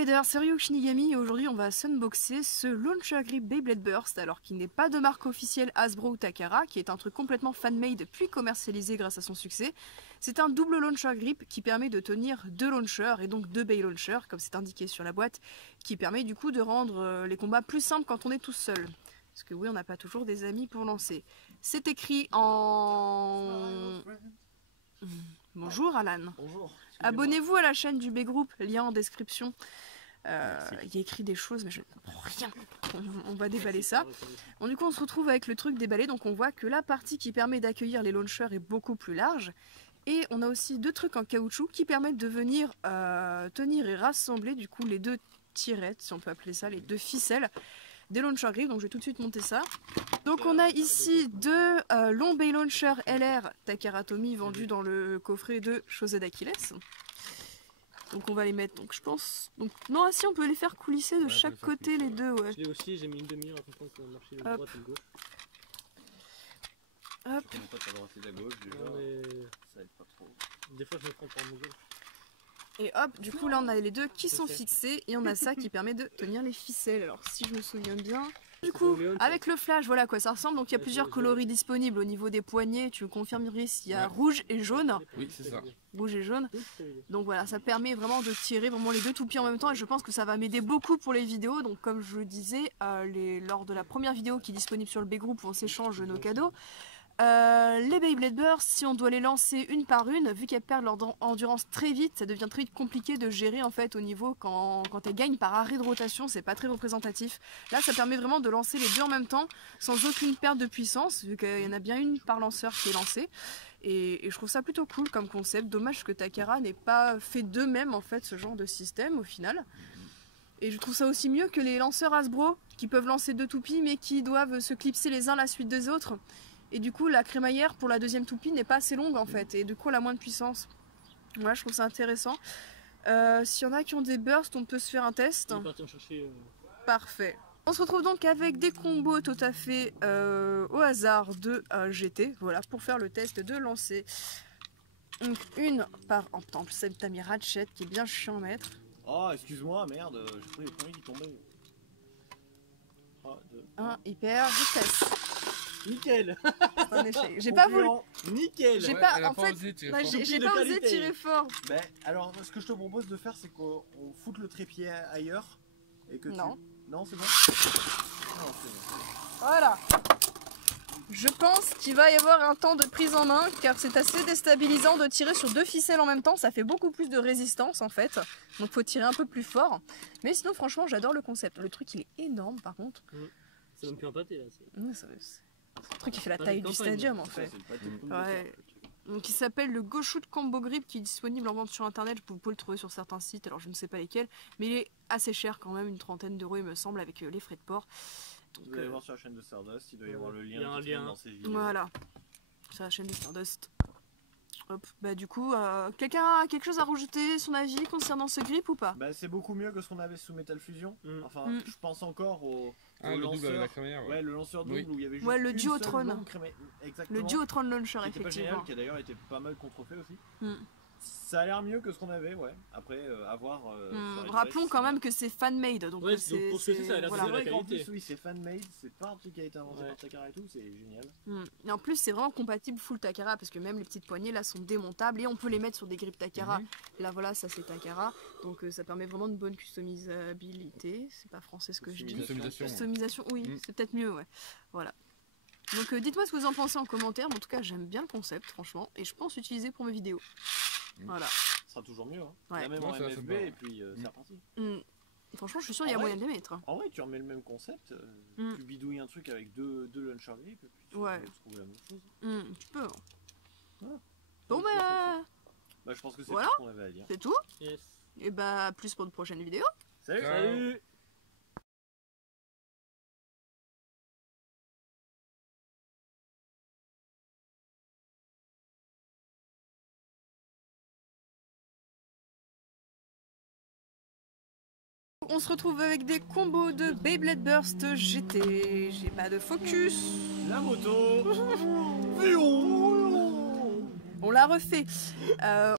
Beybladers, c'est Ryuk Shinigami et aujourd'hui on va sunboxer ce Launcher Grip Beyblade Burst, alors qui n'est pas de marque officielle Hasbro ou Takara, qui est un truc complètement fan-made puis commercialisé grâce à son succès. C'est un double Launcher Grip qui permet de tenir deux launchers et donc deux Bey Launchers, comme c'est indiqué sur la boîte, qui permet du coup de rendre les combats plus simples quand on est tout seul. Parce que oui, on n'a pas toujours des amis pour lancer. C'est écrit en... Bonjour Alan. Bonjour. Abonnez-vous à la chaîne du B-Group, lien en description. Il y a écrit des choses, mais je ne comprends rien. On va déballer ça. Bon, du coup, on se retrouve avec le truc déballé. Donc, on voit que la partie qui permet d'accueillir les launchers est beaucoup plus large. Et on a aussi deux trucs en caoutchouc qui permettent de venir tenir et rassembler du coup les deux tirettes, si on peut appeler ça, les deux ficelles des launcher grips. Donc, je vais tout de suite monter ça. Donc, on a ici deux longs Bey Launcher LR Takara Tomy vendus dans le coffret de Chose d'Achilles. Donc on va les mettre, donc je pense... Donc, non, si on peut les faire coulisser de chaque côté les deux, ouais. Je l'ai aussi, j'ai mis une demi-heure à comprendre que ça va marcher de droite et de gauche. Hop. Ça aide pas trop. Des fois je me prends par mon gauche. Et hop, du coup là on a les deux qui sont fixés et on a ça qui permet de tenir les ficelles. Alors si je me souviens bien... Du coup, avec le flash, voilà à quoi ça ressemble. Donc il y a plusieurs coloris disponibles au niveau des poignets. Tu me confirmerais s'il y a rouge et jaune. Oui, c'est ça. Rouge et jaune. Donc voilà, ça permet vraiment de tirer vraiment les deux toupies en même temps. Et je pense que ça va m'aider beaucoup pour les vidéos. Donc comme je le disais, lors de la première vidéo qui est disponible sur le B-Group où on s'échange nos cadeaux, les Beyblade Burst, si on doit les lancer une par une, vu qu'elles perdent leur endurance très vite, ça devient très vite compliqué de gérer en fait au niveau quand elles gagnent par arrêt de rotation, c'est pas très représentatif. Là ça permet vraiment de lancer les deux en même temps sans aucune perte de puissance, vu qu'il y en a bien une par lanceur qui est lancée. Et je trouve ça plutôt cool comme concept. Dommage que Takara n'ait pas fait d'eux-mêmes en fait ce genre de système au final. Et je trouve ça aussi mieux que les lanceurs Hasbro qui peuvent lancer deux toupies mais qui doivent se clipser les uns à la suite des autres. Et du coup la crémaillère pour la deuxième toupie n'est pas assez longue en fait, et du coup elle a moins de puissance. Voilà, je trouve ça intéressant. S'il y en a qui ont des bursts, on peut se faire un test. Parfait. On se retrouve donc avec des combos tout à fait au hasard de GT, voilà, pour faire le test de lancer. Donc une par... Oh putain, en plus t'as mis Ratchet qui est bien chiant à mettre. Oh excuse-moi, merde, j'ai pris les premiers qui tombaient. 3, 2, un hyper vitesse. Nickel. Un échec. J'ai pas voulu. Nickel. J'ai Ouais, pas, en fait, j'ai pas osé tirer fort. Ben, alors, ce que je te propose de faire, c'est qu'on foute le trépied ailleurs et que non. Non, c'est bon. Non, c'est bon. Voilà. Je pense qu'il va y avoir un temps de prise en main car c'est assez déstabilisant de tirer sur deux ficelles en même temps. Ça fait beaucoup plus de résistance en fait. Donc faut tirer un peu plus fort. Mais sinon, franchement, j'adore le concept. Le truc, il est énorme par contre. C'est même plus un pâté là. C'est un truc qui fait la taille du stadium en fait. Ouais. Donc il s'appelle le Go-Shoot Combo Grip qui est disponible en vente sur internet. Vous pouvez le trouver sur certains sites, alors je ne sais pas lesquels. Mais il est assez cher quand même, une trentaine d'euros il me semble avec les frais de port. Donc, vous allez voir sur la chaîne de Stardust, il doit y avoir le lien. Il y a un lien dans ces vidéos. Voilà, sur la chaîne de Stardust. Hop, bah du coup, quelqu'un a quelque chose à rajouter, son avis concernant ce grip ou pas? Bah c'est beaucoup mieux que ce qu'on avait sous Metal Fusion. Enfin, je pense encore au lanceur. Ouais, le lanceur double où il y avait juste le Duotron. Exactement. Le Duotron Launcher, effectivement. Pas génial, qui a d'ailleurs été pas mal contrefait aussi. Ça a l'air mieux que ce qu'on avait, ouais. Après, à voir. Rappelons quand même que c'est fan-made. Donc ouais, donc pour ce que c'est, ça a l'air de la qualité. En plus, oui, c'est fan-made, c'est pas un truc qui a été inventé par Takara et tout, c'est génial. Et en plus, c'est vraiment compatible full Takara parce que même les petites poignées là sont démontables et on peut les mettre sur des grips Takara. Là, voilà, ça c'est Takara. Donc ça permet vraiment de bonne customisabilité. C'est pas français ce que je dis. Customisation, oui, c'est peut-être mieux, ouais. Voilà. Donc dites-moi ce que vous en pensez en commentaire. Mais en tout cas, j'aime bien le concept, franchement, et je pense l'utiliser pour mes vidéos. Voilà. Ça sera toujours mieux, hein. Ouais. Même en MFB et puis c'est reparti. Franchement, je suis sûr qu'il y a moyen de les mettre. En vrai, tu remets le même concept, tu bidouilles un truc avec deux launcher grips et puis tu trouves la même chose. Tu peux. Voilà. Bon bah je pense que c'est voilà, tout ce qu'on avait à dire. C'est tout. Yes. Et bah plus pour de prochaines vidéos. Salut. Salut. On se retrouve avec des combos de Beyblade Burst GT. J'ai pas de focus. La moto. On l'a refait.